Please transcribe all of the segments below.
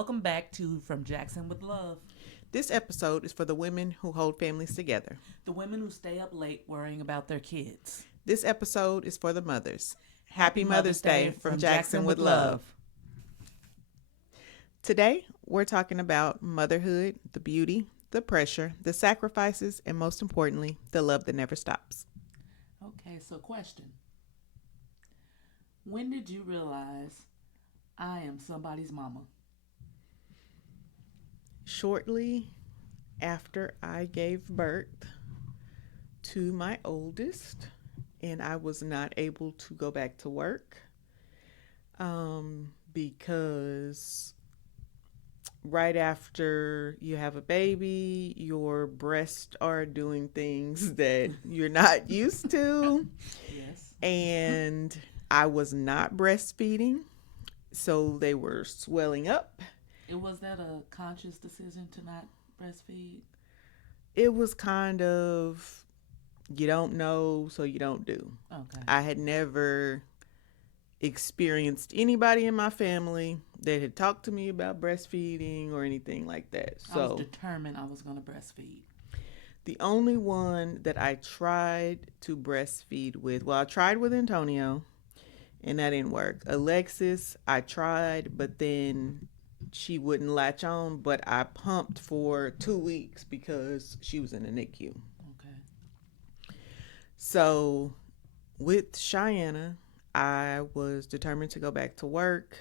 welcome back to From Jackson with Love. This episode is for the women who hold families together. The women who stay up late worrying about their kids. This episode is for the mothers. Happy Mother's Day from Jackson with Love. Today, we're talking about motherhood, the beauty, the pressure, the sacrifices, and most importantly, the love that never stops. Okay, so question. When did you realize I am somebody's mama? Shortly after I gave birth to my oldest, and I was not able to go back to work because right after you have a baby, your breasts are doing things that you're not used to. Yes. And I was not breastfeeding, so they were swelling up. Was that a conscious decision to not breastfeed? It was kind of, you don't know, so you don't do. Okay. I had never experienced anybody in my family that had talked to me about breastfeeding or anything like that. So I was determined I was going to breastfeed. The only one that I tried to breastfeed with, well, I tried with Antonio, and that didn't work. Alexis, I tried, but then she wouldn't latch on, but I pumped for 2 weeks because she was in the NICU. Okay. So with Cheyenne, I was determined to go back to work.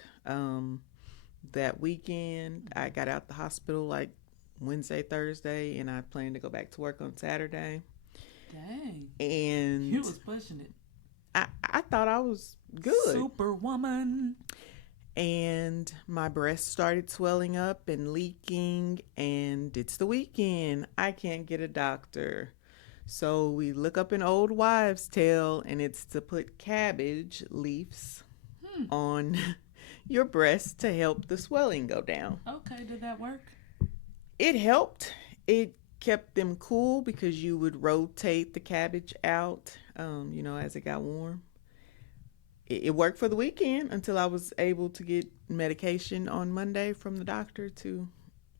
That weekend, I got out the hospital like Wednesday, Thursday, and I planned to go back to work on Saturday. Dang. And you was pushing it. I thought I was good. Superwoman. And my breast started swelling up and leaking, and it's the weekend. I can't get a doctor. So we look up an old wives' tale, and it's to put cabbage leaves on your breast to help the swelling go down. Okay, did that work? It helped. It kept them cool because you would rotate the cabbage out, as it got warm. It worked for the weekend until I was able to get medication on Monday from the doctor to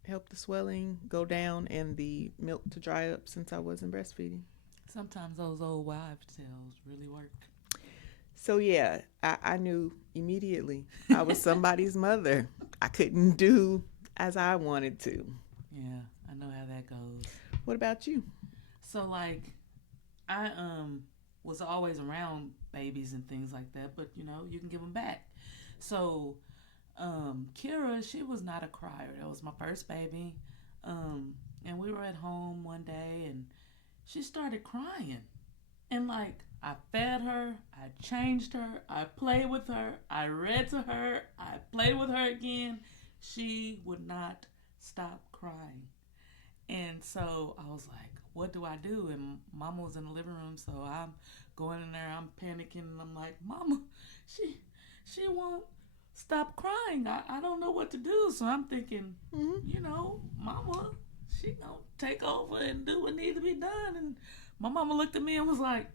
help the swelling go down and the milk to dry up since I wasn't breastfeeding. Sometimes those old wives' tales really work. So yeah, I knew immediately I was somebody's mother. I couldn't do as I wanted to. Yeah, I know how that goes. What about you? So I was always around babies and things like that, but you can give them back. So Kira, she was not a crier. That was my first baby. And we were at home one day and she started crying. And I fed her, I changed her, I played with her, I read to her, I played with her again. She would not stop crying. And so I was like, what do I do? And Mama was in the living room, so I'm going in there, I'm panicking, and I'm like, Mama, she won't stop crying. I don't know what to do. So I'm thinking, Mama, she gonna take over and do what needs to be done. And my mama looked at me and was like,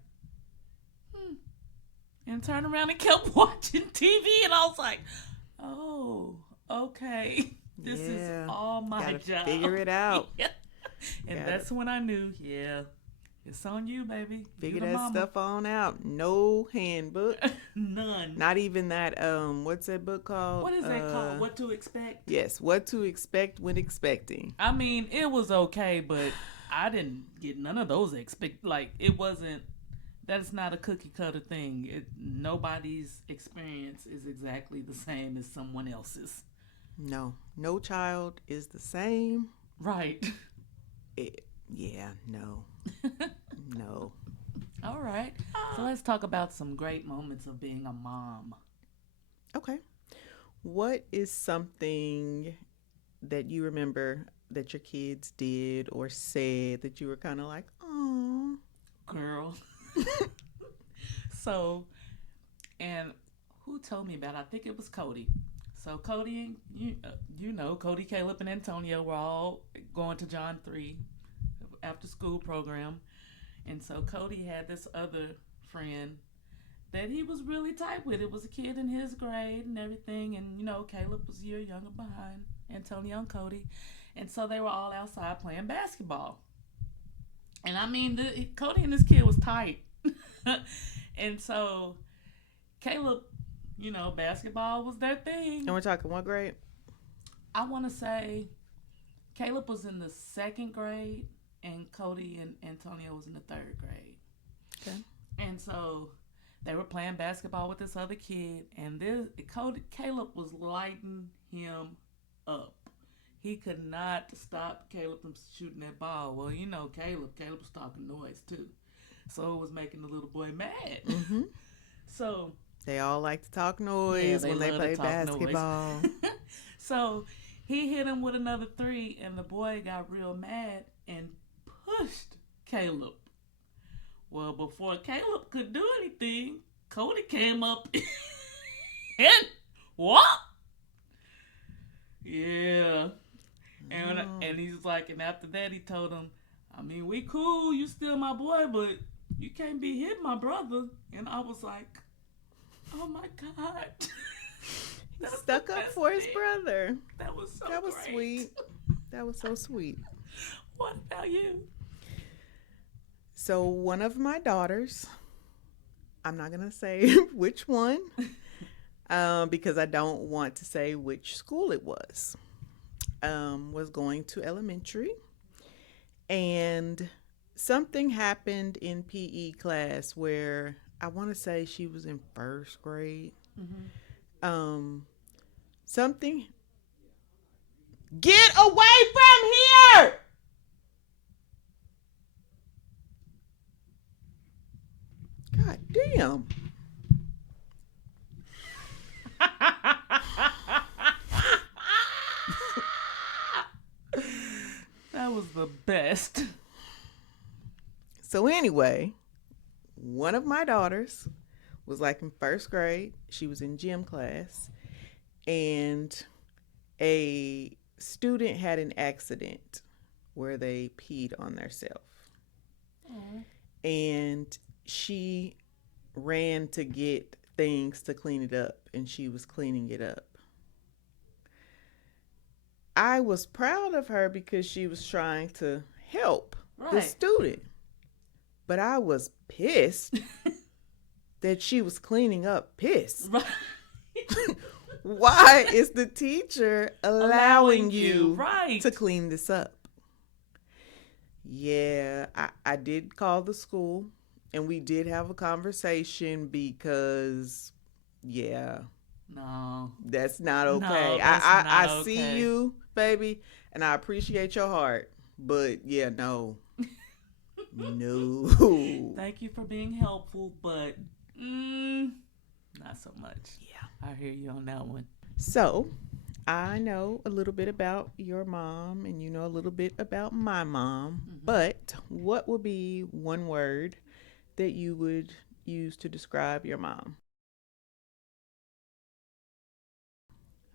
and turned around and kept watching TV, and I was like, oh, okay. This is all my job. Figure it out. And that's when I knew, it's on you, baby. Figure that stuff on out. No handbook. None. Not even that, what's that book called? What is that called? What to Expect? Yes, What to Expect When Expecting. I mean, it was okay, but I didn't get none of those it wasn't, that's not a cookie cutter thing. Nobody's experience is exactly the same as someone else's. No child is the same. Right. No. No. All right. So let's talk about some great moments of being a mom. Okay. What is something that you remember that your kids did or said that you were kind of like, oh, girl? So, and who told me about it? I think it was Cody. So Cody, Cody, Caleb, and Antonio were all going to John 3 after school program. And so Cody had this other friend that he was really tight with. It was a kid in his grade and everything. And, Caleb was a year younger behind. Antonio and Cody. And so they were all outside playing basketball. And I mean, Cody and this kid was tight. And so Caleb, basketball was their thing. And we're talking what grade? I want to say Caleb was in the second grade and Cody and Antonio was in the third grade. Okay. And so they were playing basketball with this other kid, and Caleb was lighting him up. He could not stop Caleb from shooting that ball. Well, Caleb was talking noise too, so it was making the little boy mad. Mm-hmm. So they all like to talk noise when they play basketball. So he hit him with another three, and the boy got real mad and pushed Caleb. Well, before Caleb could do anything, Cody came up and what? Yeah. And he's like, and after that he told him, I mean, we cool, you still my boy, but you can't be hitting my brother. And I was like, oh my God. He stuck up for his brother. That was so That was great. sweet. That was so sweet. What about you? So one of my daughters, I'm not going to say which one, because I don't want to say which school it was going to elementary. And something happened in PE class where I want to say she was in first grade. Mm-hmm. Something. Get away from here! God damn. That was the best. So anyway, one of my daughters was like in first grade. She was in gym class, and a student had an accident where they peed on themselves. And she ran to get things to clean it up, and she was cleaning it up. I was proud of her because she was trying to help the student. But I was pissed that she was cleaning up piss. Right. Why is the teacher allowing you right. to clean this up? Yeah, I did call the school, and we did have a conversation because, yeah. No. That's not okay. No, I okay. See you, baby, and I appreciate your heart. But, yeah, no. No. Thank you for being helpful, but not so much. Yeah. I hear you on that one. So, I know a little bit about your mom, and you know a little bit about my mom. Mm-hmm. But what would be one word that you would use to describe your mom?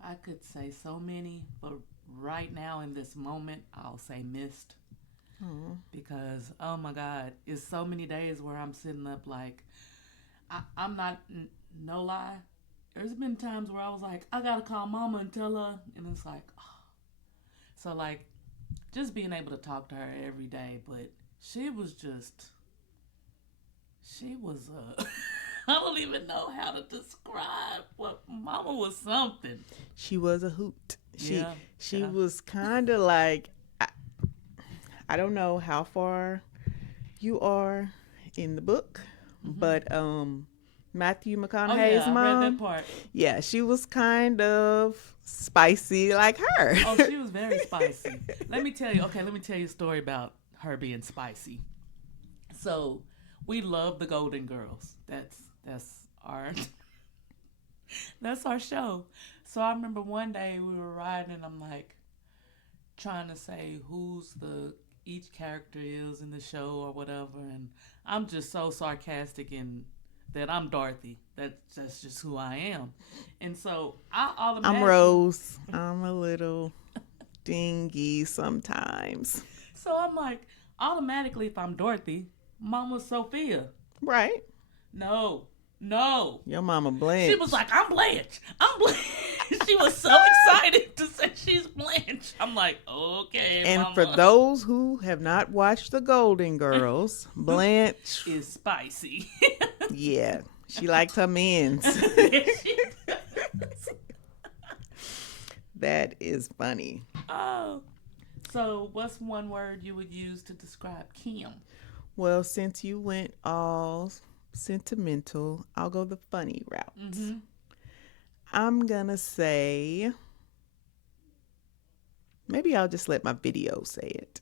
I could say so many, but right now in this moment, I'll say missed. Because, oh my God, it's so many days where I'm sitting up like, I'm not, no lie. There's been times where I was like, I gotta call mama and tell her, and it's like, oh. So like, just being able to talk to her every day, but she was I don't even know how to describe what mama was something. She was a hoot. She yeah. was kind of like, I don't know how far you are in the book, but Matthew McConaughey's mom. I read that part. Yeah, she was kind of spicy like her. Oh, she was very spicy. Let me tell you a story about her being spicy. So, we love the Golden Girls. That's our show. So I remember one day we were riding and I'm like trying to say who's each character is in the show or whatever, and I'm just so sarcastic in that I'm Dorothy. That's just who I am. And so I'm Rose. I'm a little dingy sometimes. So I'm like, automatically if I'm Dorothy, Mama's Sophia. Right. No. No. Your mama She Blanche. was like, I'm Blanche. I'm Blanche. She was so excited to say she's Blanche. I'm like, okay, And for mama. those who have not watched the Golden Girls, Blanche, Is spicy. yeah, she liked her men's. Yes, she does. That is funny. Oh. So, what's one word you would use to describe Kim? Well, since you went all sentimental, I'll go the funny route. Mm-hmm. I'm gonna say, maybe I'll just let my video say it.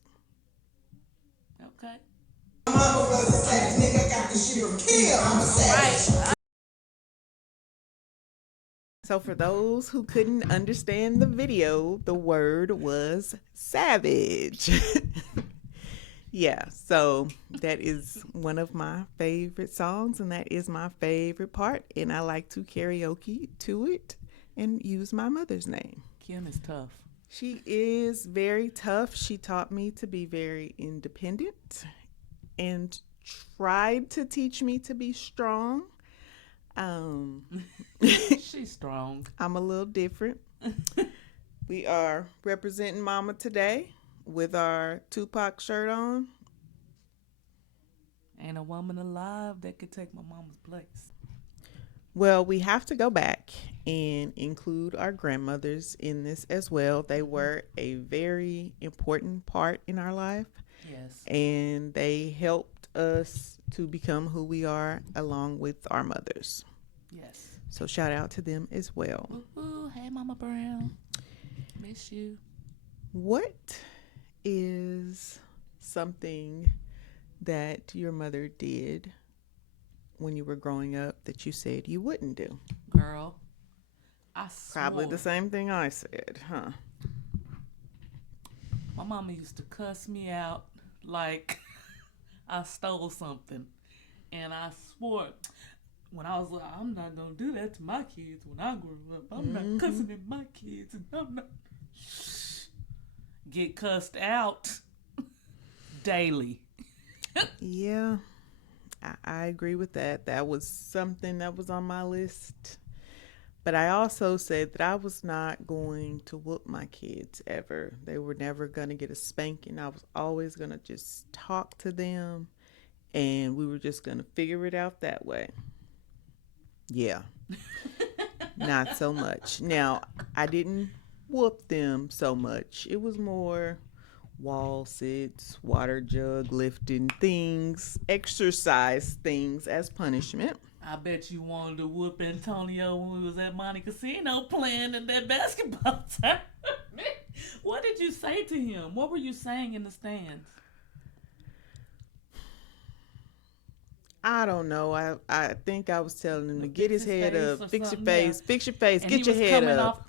Okay. So, for those who couldn't understand the video, the word was savage. Yeah, so that is one of my favorite songs, and that is my favorite part. And I like to karaoke to it and use my mother's name. Kim is tough. She is very tough. She taught me to be very independent and tried to teach me to be strong. Um, She's strong. I'm a little different. We are representing Mama today with our Tupac shirt on. Ain't a woman alive that could take my mama's place. Well, we have to go back and include our grandmothers in this as well. They were a very important part in our life. Yes. And they helped us to become who we are along with our mothers. Yes. So shout out to them as well. Ooh, hey, Mama Brown. Miss you. What is something that your mother did when you were growing up that you said you wouldn't do? Girl, I swore. Probably the same thing I said, huh? My mama used to cuss me out like I stole something. And I swore when I was like, I'm not going to do that to my kids when I grow up. I'm not cussing at my kids. And I'm not. Get cussed out daily. Yeah, I agree with that. That was something that was on my list. But I also said that I was not going to whoop my kids ever. They were never going to get a spanking. I was always going to just talk to them, and we were just going to figure it out that way. Yeah, not so much. Now, I didn't whoop them so much. It was more wall sits, water jug lifting things, exercise things as punishment. I bet you wanted to whoop Antonio when we was at Monte Casino playing in that basketball tournament. What did you say to him? What were you saying in the stands? I don't know. I think I was telling him to get his head up, fix your face, yeah. fix your face, And get your head he was coming up. off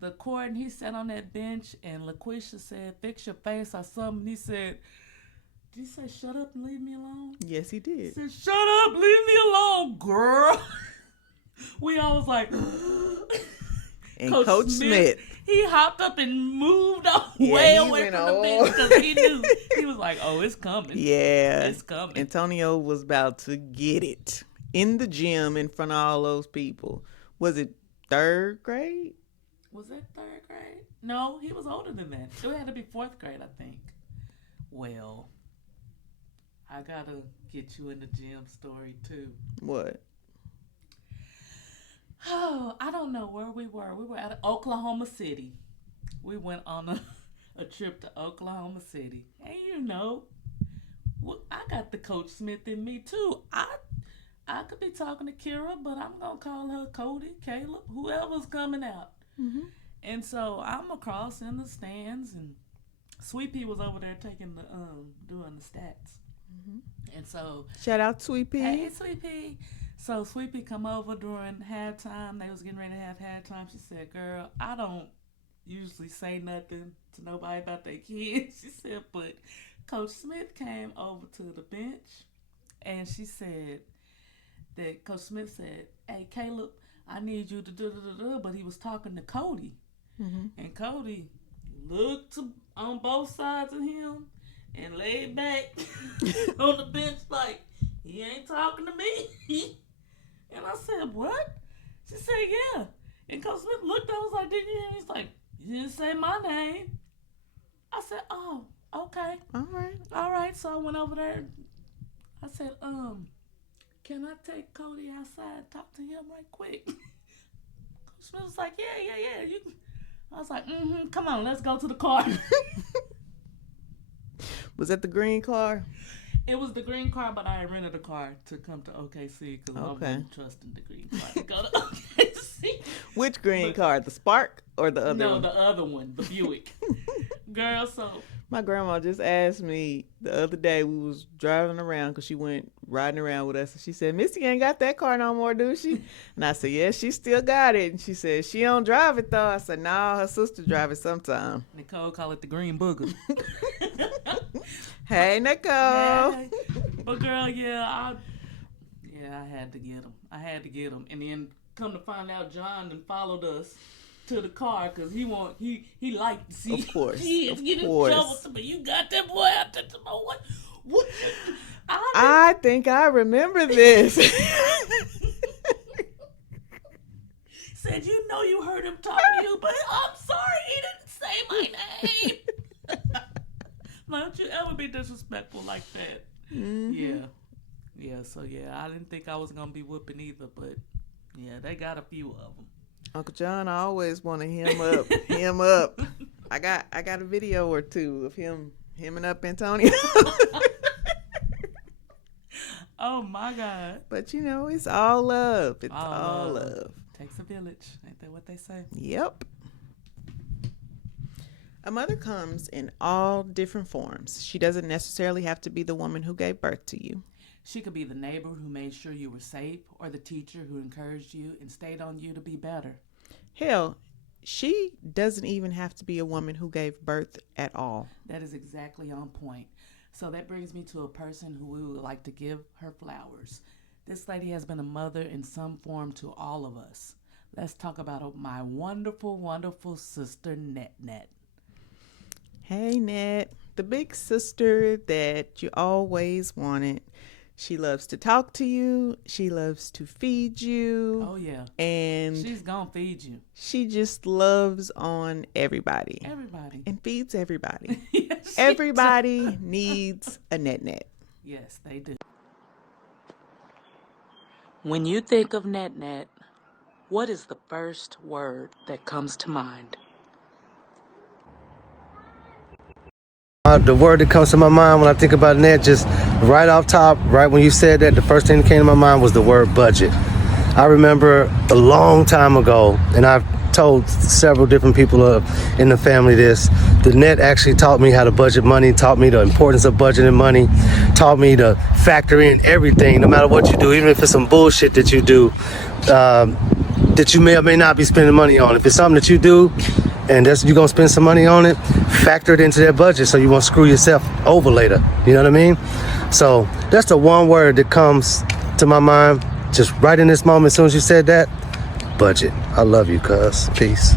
the court, and he sat on that bench, and LaQuisha said, fix your face or something. He said, did he say, shut up and leave me alone? Yes, he He did. said, shut up, leave me alone, girl. We all was like, And Coach Smith, he hopped up and moved Yeah, way he away went from the all- bench because he knew. He was like, oh, it's coming. yeah, It's coming. Antonio was about to get it in the gym in front of all those people. Was it third grade? Was it third grade? No, he was older than that. It had to be fourth grade, I think. Well, I gotta get you in the gym story too. What? Oh, I don't know where we were. We were at Oklahoma City. We went on a trip to Oklahoma City. And you know, I got the Coach Smith in me too. I could be talking to Kira, but I'm going to call her Cody, Caleb, whoever's coming out. Mm-hmm. And so I'm across in the stands, and Sweet Pea was over there taking the doing the stats. Mm-hmm. And so Shout out Sweet Pea. hey, Sweet Pea. So Sweet Pea come over during halftime. They was getting ready to have halftime. She said, girl, I don't usually say nothing to nobody about their kids. She said, but Coach Smith came over to the bench, and she said that Coach Smith said, hey, Caleb, I need you to do. But he was talking to Cody. Mm-hmm. And Cody looked on both sides of him and laid back on the bench like, he ain't talking to me. And I said, what? She said, yeah. And Coach Smith looked, I was like, didn't you hear me? He's like, you didn't say my name. I said, oh, okay. All right. All right. So I went over there. I said, can I take Cody outside and talk to him right quick? Coach Smith was like, yeah. You can. I was like, come on, let's go to the car. Was that the green car? It was the green car, but I had rented a car to come to OKC because I wasn't trusting the green car to go to OKC. Which green car? The Spark or the other one? No, the other one, the Buick. Girl, so... My grandma just asked me the other day, we was driving around because she went riding around with us. And she said, Missy ain't got that car no more, do she? And I said, yeah, she still got it. And she said, she don't drive it, though. I said, nah, her sister drive it sometime. Nicole call it the green booger. Hey, Nicole. Hey. But girl, I had to get him. And then come to find out, John done followed us to the car because he liked to see of course, kids get in trouble. But you got that boy out there. What? I think I remember this. Said, you heard him talk to you, but I'm sorry, he didn't say my name. Don't you ever be disrespectful like that. Mm-hmm. Yeah, so I didn't think I was going to be whooping either, but yeah, they got a few of them. Uncle John, I always want to him up. I got a video or two of hemming up Antonio. Oh my God. But it's all love. It's all love. Takes a village. Ain't that what they say? Yep. A mother comes in all different forms. She doesn't necessarily have to be the woman who gave birth to you. She could be the neighbor who made sure you were safe, or the teacher who encouraged you and stayed on you to be better. Hell, she doesn't even have to be a woman who gave birth at all. That is exactly on point. So that brings me to a person who we would like to give her flowers. This lady has been a mother in some form to all of us. Let's talk about my wonderful, wonderful sister, Net. Hey, Net, the big sister that you always wanted. She loves to talk to you. She loves to feed you. Oh, yeah. And she's going to feed you. She just loves on everybody. And feeds everybody. Yes, everybody needs a Net. Yes, they do. When you think of Net, what is the first word that comes to mind? The word that comes to my mind when I think about Net, just right off top, right when you said that, the first thing that came to my mind was the word budget. I remember a long time ago, and I've told several different people in the family this, the Net actually taught me how to budget money, taught me the importance of budgeting money, taught me to factor in everything, no matter what you do, even if it's some bullshit that you do, that you may or may not be spending money on. If it's something that you do, and you're going to spend some money on it, factor it into that budget so you won't screw yourself over later. You know what I mean? So that's the one word that comes to my mind just right in this moment. As soon as you said that, budget. I love you, cuz. Peace.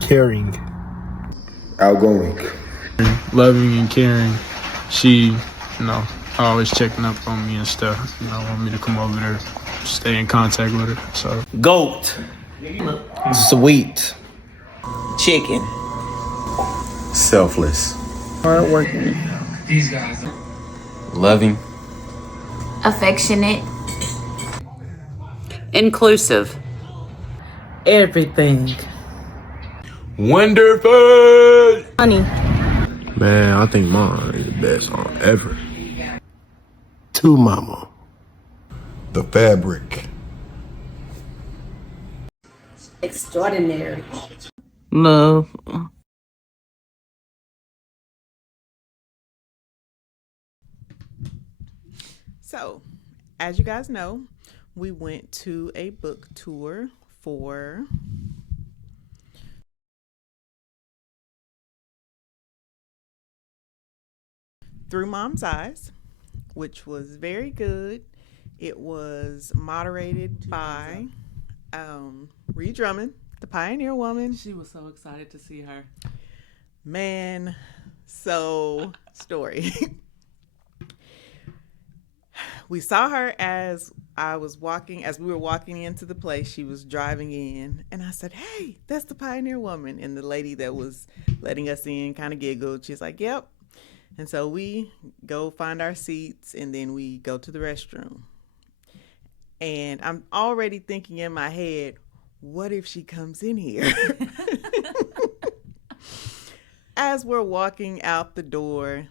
Caring. Outgoing. Loving and caring. She, always checking up on me and stuff. Want me to come over there, stay in contact with her. So goat, sweet, chicken, selfless, hardworking, loving, affectionate, inclusive, everything, wonderful, funny. Man, I think Mom is the best song ever. To Mama. the fabric, extraordinary, love. So, as you guys know, we went to a book tour for Through Mom's Eyes, which was very good. It was moderated by Ree Drummond, the pioneer woman. She was so excited to see her. Man, so story. we saw her as we were walking into the place. She was driving in, and I said, "Hey, that's the Pioneer Woman." And the lady that was letting us in kind of giggled. She's like, "Yep." And so we go find our seats, and then we go to the restroom. And I'm already thinking in my head, what if she comes in here? As we're walking out the door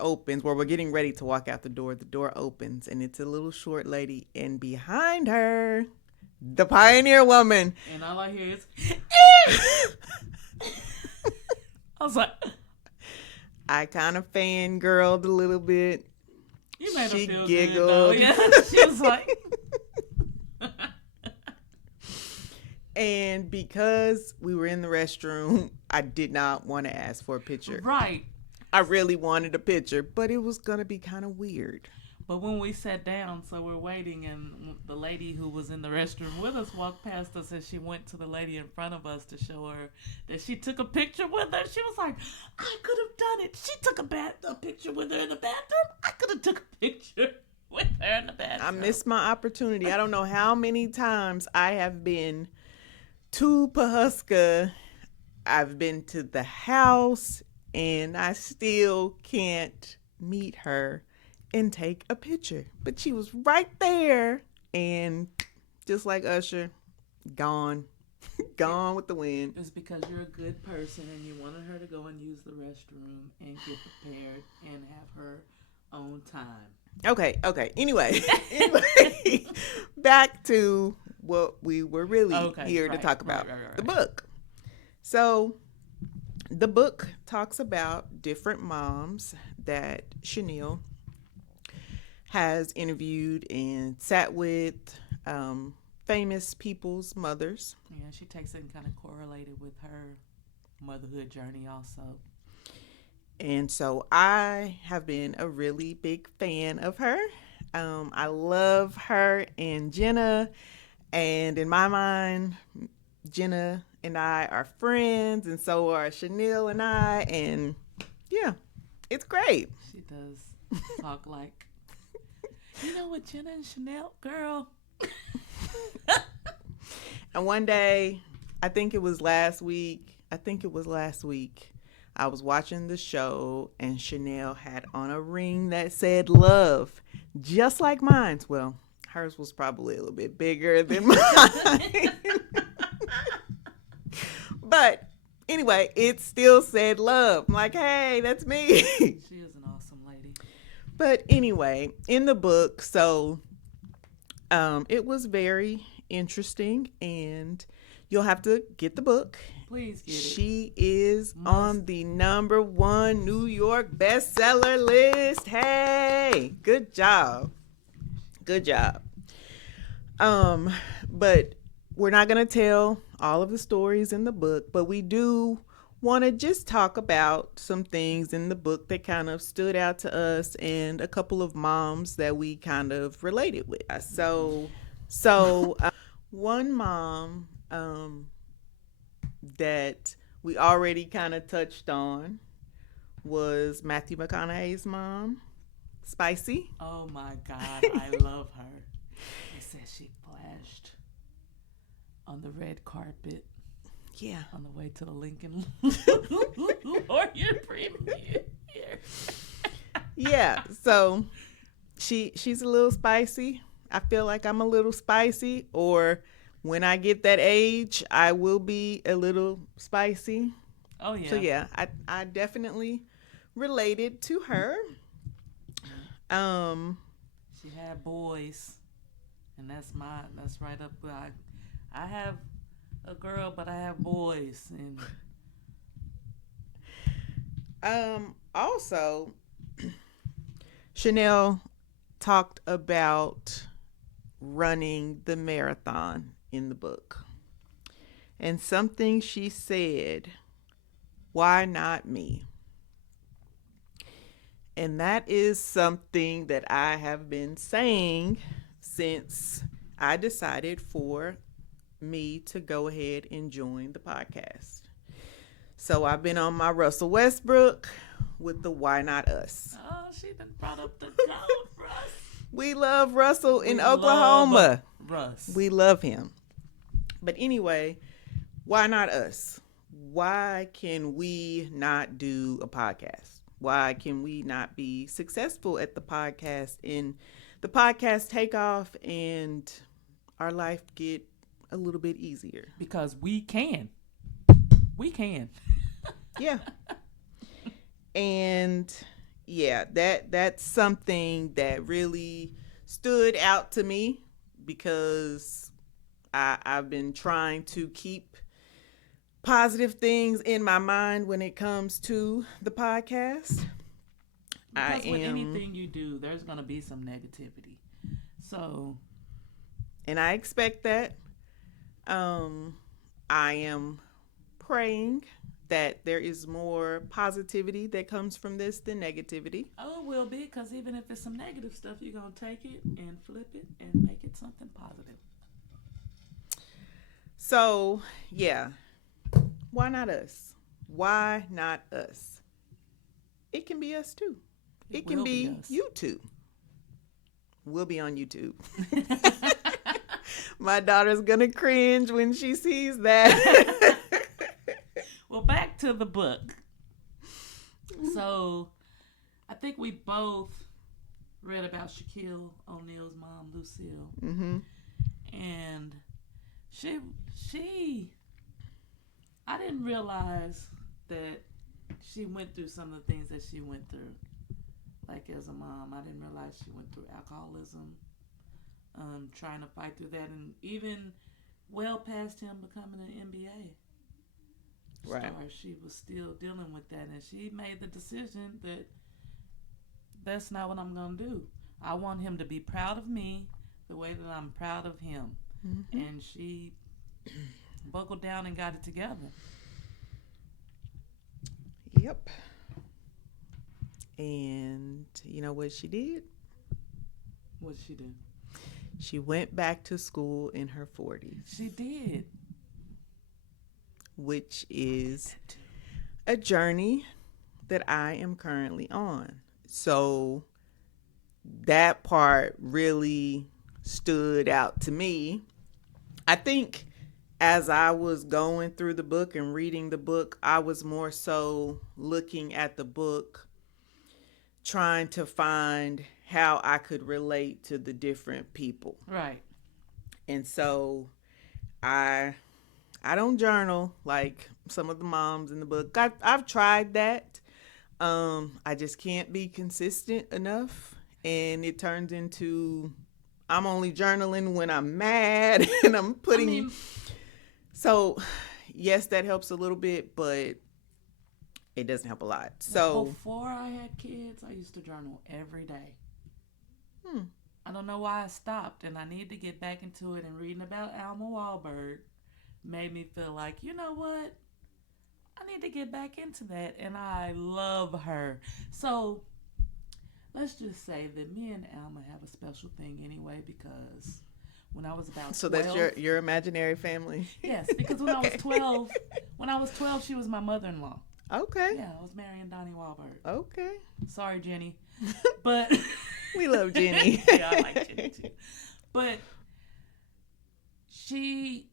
opens, where we're getting ready to walk out the door opens, and it's a little short lady, and behind her, the Pioneer Woman. And all I hear is, I was like, I kind of fangirled a little bit. you made She her feel giggled. good, though. Yeah, she was like, And because we were in the restroom, I did not want to ask for a picture. right. I really wanted a picture, but it was going to be kind of weird. But when we sat down, so we're waiting, and the lady who was in the restroom with us walked past us, and she went to the lady in front of us to show her that she took a picture with her. She was like, I could have done it. She took a picture with her in the bathroom. I could have took a picture with her in the bathroom. I missed my opportunity. I don't know how many times I have been to Pahuska. I've been to the house, and I still can't meet her and take a picture. But she was right there, and just like Usher, gone. Gone with the wind. It's because you're a good person and you wanted her to go and use the restroom and get prepared and have her own time. Okay. Anyway, back to what we were really here to talk about. Right. The book. So the book talks about different moms that Chanel has interviewed and sat with, famous people's mothers. Yeah, she takes it and kind of correlated with her motherhood journey also. And so I have been a really big fan of her. I love her and Jenna. And in my mind, Jenna and I are friends, and so are Chanel and I. And yeah, it's great. She does talk like, you know what, Jenna and Chanel, girl. And one day, I think it was last week, I was watching the show, and Chanel had on a ring that said love, just like mine. Well, hers was probably a little bit bigger than mine. But anyway, it still said love. I'm like, hey, that's me. She is an awesome lady. But anyway, in the book, so it was very interesting, and you'll have to get the book. Please get it. She is on the #1 New York bestseller list. Hey, good job. But we're not going to tell all of the stories in the book, but we do want to just talk about some things in the book that kind of stood out to us, and a couple of moms that we kind of related with. So one mom that we already kind of touched on was Matthew McConaughey's mom, Spicy. Oh my God, I love her. They said she flashed on the red carpet. Yeah. On the way to the Lincoln Lawyer premiere. Yeah, so she's a little spicy. I feel like I'm a little spicy, or when I get that age, I will be a little spicy. Oh yeah. So yeah, I definitely related to her. She had boys, and that's right up where I have a girl, but I have boys. And also, Chanel talked about running the marathon in the book. And something she said, why not me? And that is something that I have been saying since I decided for me to go ahead and join the podcast. So I've been on my Russell Westbrook with the Why Not Us. oh, she done brought up the gold for us. We love Russell in We Oklahoma. love Russ. We love him. But anyway, why not us? Why can we not do a podcast? Why can we not be successful at the podcast and the podcast take off and our life get a little bit easier? Because we can. We can. Yeah. And yeah, that's something that really stood out to me because I've been trying to keep positive things in my mind when it comes to the podcast. Because with anything you do, there's going to be some negativity. So. And I expect that. I am praying that there is more positivity that comes from this than negativity. Oh, it will be, because even if it's some negative stuff, you're going to take it and flip it and make it something positive. So, yeah. Why not us? Why not us? It can be us too. It can be you too. We'll be on YouTube. My daughter's going to cringe when she sees that. Well, back to the book. So, I think we both read about Shaquille O'Neal's mom, Lucille. Mm-hmm. And I didn't realize that she went through some of the things that she went through. Like, as a mom, I didn't realize she went through alcoholism, trying to fight through that, and even well past him becoming an NBA star, she was still dealing with that, and she made the decision that that's not what I'm going to do. I want him to be proud of me the way that I'm proud of him. Mm-hmm. And she buckled down and got it together. Yep. And you know what she did? What did she do? She went back to school in her 40s. She did. Which is a journey that I am currently on. So that part really stood out to me. I think as I was going through the book and reading the book, I was more so looking at the book, trying to find how I could relate to the different people. Right. And so I don't journal like some of the moms in the book. I've tried that. I just can't be consistent enough. And it turns into I'm only journaling when I'm mad and I'm putting... So, yes, that helps a little bit, but it doesn't help a lot. So before I had kids, I used to journal every day. I don't know why I stopped, and I need to get back into it. And reading about Alma Wahlberg made me feel like, you know what? I need to get back into that, and I love her. So let's just say that me and Alma have a special thing anyway, because when I was about 12... So that's your imaginary family? Yes, because when I was 12, she was my mother-in-law. Okay. Yeah, I was marrying Donnie Wahlberg. Okay. Sorry, Jenny. But we love Jenny. Yeah, I like Jenny too. But she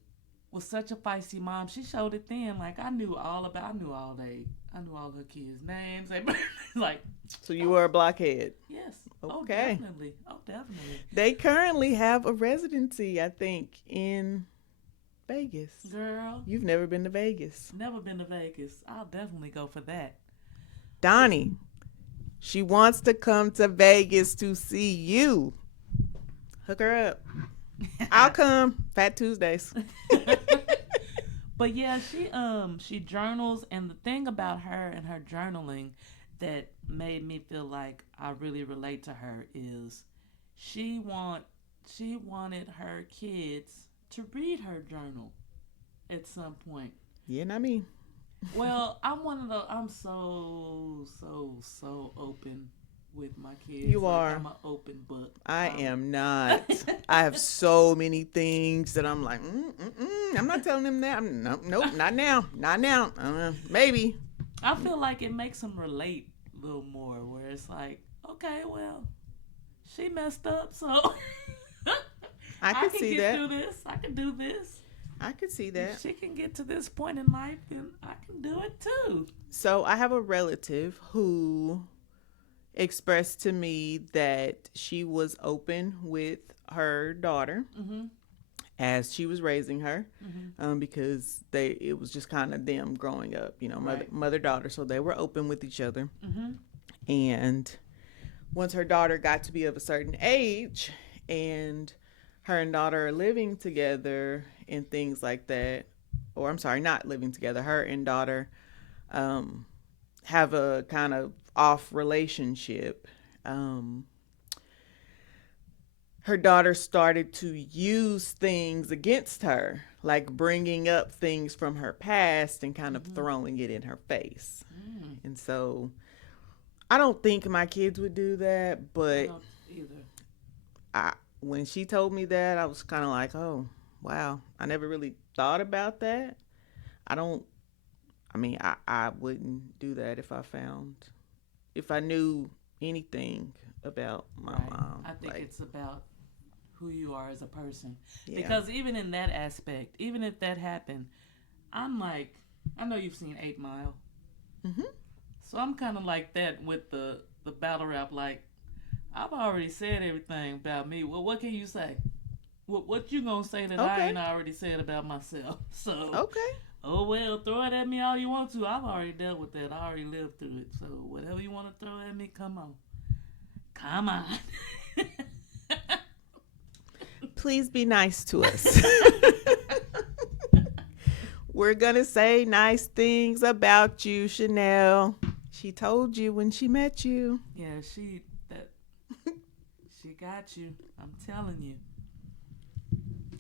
was such a feisty mom. She showed it then. Like, I knew all her kids' names. Like, so you were a blockhead? Yes. Okay. Oh, definitely. They currently have a residency, I think, in Vegas. Girl. You've never been to Vegas. Never been to Vegas. I'll definitely go for that. Donnie, she wants to come to Vegas to see you. Hook her up. I'll come. Fat Tuesdays. But yeah, she journals, and the thing about her and her journaling that made me feel like I really relate to her is she wanted her kids to read her journal at some point. Yeah, not me. Well, I'm so open with my kids. You are. I'm an open book. I am not. I have so many things that I'm like, I'm not telling them that. Nope, not now. Not now. Maybe. I feel like it makes them relate a little more, where it's like, okay, well, she messed up, so I I could can see get that. through this. I can do this. I could see If that. she can get to this point in life, then I can do it too. So I have a relative who expressed to me that she was open with her daughter as she was raising her, because it was just kind of them growing up, you know, Right. mother daughter. So they were open with each other. And once her daughter got to be of a certain age, and her and daughter are living together and things like that, or I'm sorry, not living together. Her and daughter have a kind of off relationship. Um, her daughter started to use things against her, like bringing up things from her past and kind of throwing it in her face. And so I don't think my kids would do that, I but don't either. when she told me that, I was kind of like, oh, wow. I never really thought about that. I don't, I mean, I wouldn't do that if I knew anything about my Right. mom. I think Like, it's about who you are as a person. yeah. Because even in that aspect, even if that happened, I'm like, I know you've seen 8 Mile. So I'm kind of like that with the battle rap. Like, I've already said everything about me. Well, what can you say? What you gonna say that I Okay. ain't already said about myself? So, Okay. oh well, throw it at me all you want to. I've already dealt with that. I already lived through it. So whatever you want to throw at me, come on. Come on. Please be nice to us. We're going to say nice things about you, Chanel. She told you when she met you. Yeah, she got you. I'm telling you.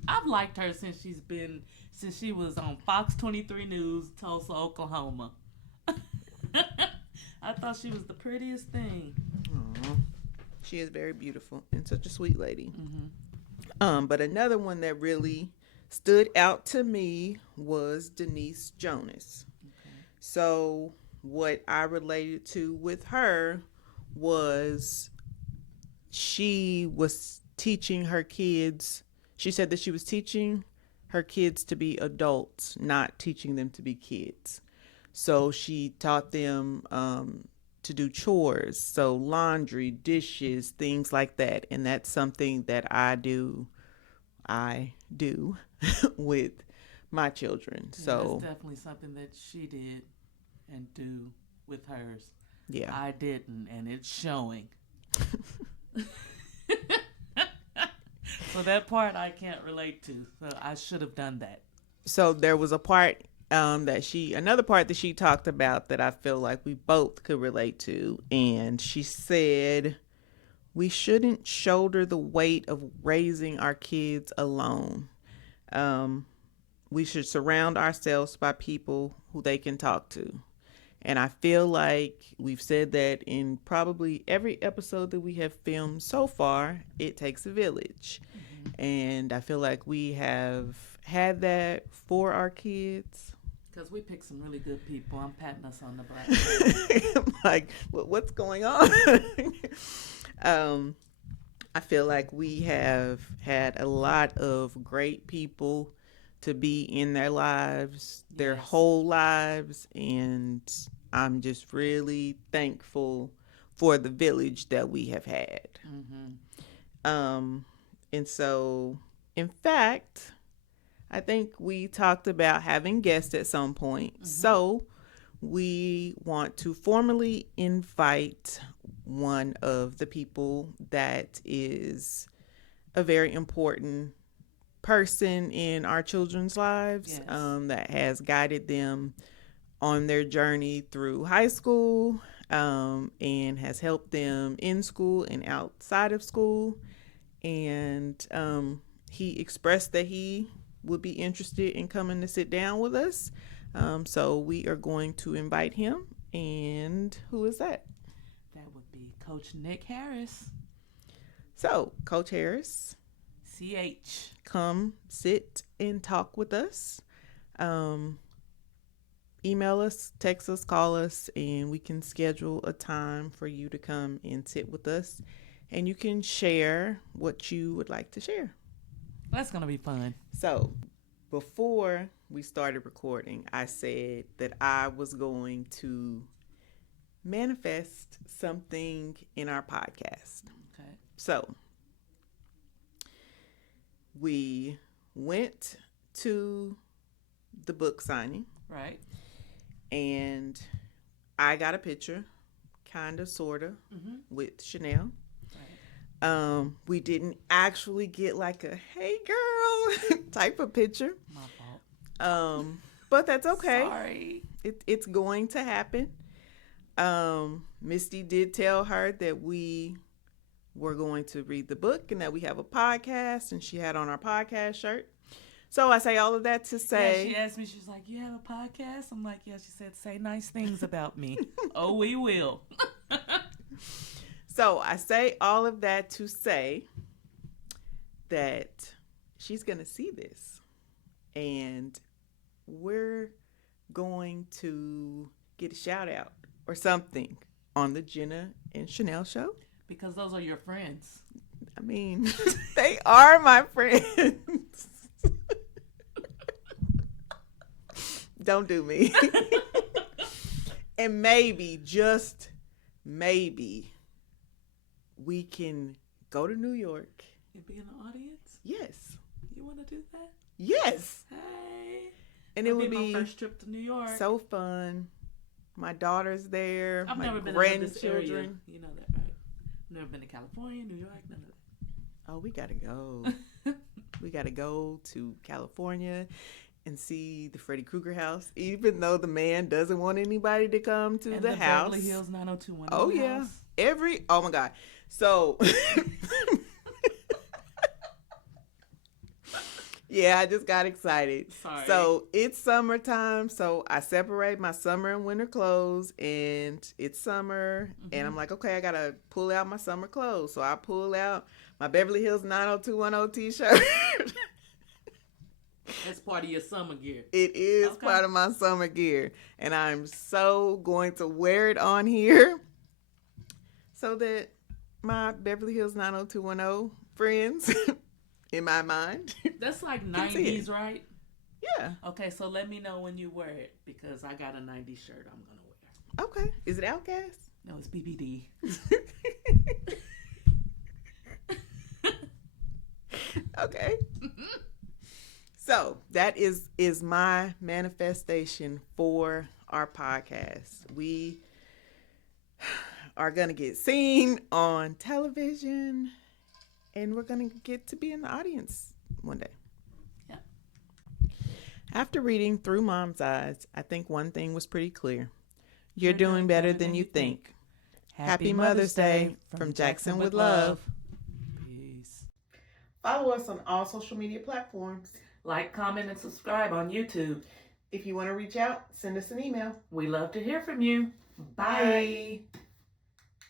I've liked her since she was on Fox 23 News, Tulsa, Oklahoma. I thought she was the prettiest thing. Aww. She is very beautiful and such a sweet lady. But another one that really stood out to me was Denise Jonas. So what I related to with her was she was teaching her kids. She said that she was teaching her kids to be adults, not teaching them to be kids. So she taught them to do chores, so laundry, dishes, things like that. And that's something that I do with my children. Yeah, So that's definitely something that she did and do with hers. yeah. I didn't, and it's showing. So that part I can't relate to. So I should have done that. So there was a part another part that she talked about that I feel like we both could relate to. And she said, we shouldn't shoulder the weight of raising our kids alone. We should surround ourselves by people who they can talk to. And I feel like we've said that in probably every episode that we have filmed so far. It takes a village. And I feel like we have had that for our kids. Because we picked some really good people. I'm patting us on the back. I'm like, what's going on? I feel like we have had a lot of great people to be in their lives, their Yes. whole lives. And I'm just really thankful for the village that we have had. And so, in fact, I think we talked about having guests at some point. So we want to formally invite one of the people that is a very important person in our children's lives, Yes. that has guided them on their journey through high school, and has helped them in school and outside of school. And he expressed that he would be interested in coming to sit down with us. So we are going to invite him. And who is that? That would be Coach Nick Harris. So, Coach Harris, CH. come sit and talk with us. Email us, text us, call us, and we can schedule a time for you to come and sit with us and you can share what you would like to share. That's going to be fun. So, before we started recording, I said that I was going to manifest something in our podcast. Okay. So, we went to the book signing. Right. And I got a picture, kind of, sort of, with Chanel. Right. We didn't actually get like a "hey girl" type of picture. My fault. But that's okay. Sorry. It's going to happen. Misty did tell her that we were going to read the book and that we have a podcast, and she had on our podcast shirt. So I say all of that to say... Yeah, she asked me, she's like, you have a podcast? I'm like, yeah. She said, say nice things about me. Oh, we will. So I say all of that to say that she's going to see this. And we're going to get a shout out or something on the Jenna and Chanel show. Because those are your friends. I mean, they are my friends. Don't do me. And maybe, just maybe, we can go to New York. And be in the audience? Yes. You want to do that? Yes. Hey. And it would be be my first trip to New York. So fun. My daughter's there. I've my never been grandchildren. to this area. You know that, right? I've never been to California, New York, none of that. Oh, we got to go. We got to go to California and see the Freddy Krueger house, even though the man doesn't want anybody to come to the house. Beverly Hills 90210 Oh, yeah. house. Oh, my God. So, yeah, I just got excited. Sorry. So, it's summertime. So, I separate my summer and winter clothes, and it's summer. And I'm like, okay, I got to pull out my summer clothes. So, I pull out my Beverly Hills 90210 t-shirt. That's part of your summer gear. It is part of my summer gear. And I'm so going to wear it on here so that my Beverly Hills 90210 friends, in my mind, that's like 90s, right? Yeah. Okay, so let me know when you wear it, because I got a 90s shirt I'm going to wear. Okay. Is it Outcast? No, it's BBD. Okay. So that is my manifestation for our podcast. We are going to get seen on television, and we're going to get to be in the audience one day. Yeah. After reading through Mom's eyes, I think one thing was pretty clear. You're doing better than you think. Happy Mother's Day from Jackson with Love. Peace. Follow us on all social media platforms. Like, comment, and subscribe on YouTube. If you want to reach out, send us an email. We love to hear from you. Bye. Bye.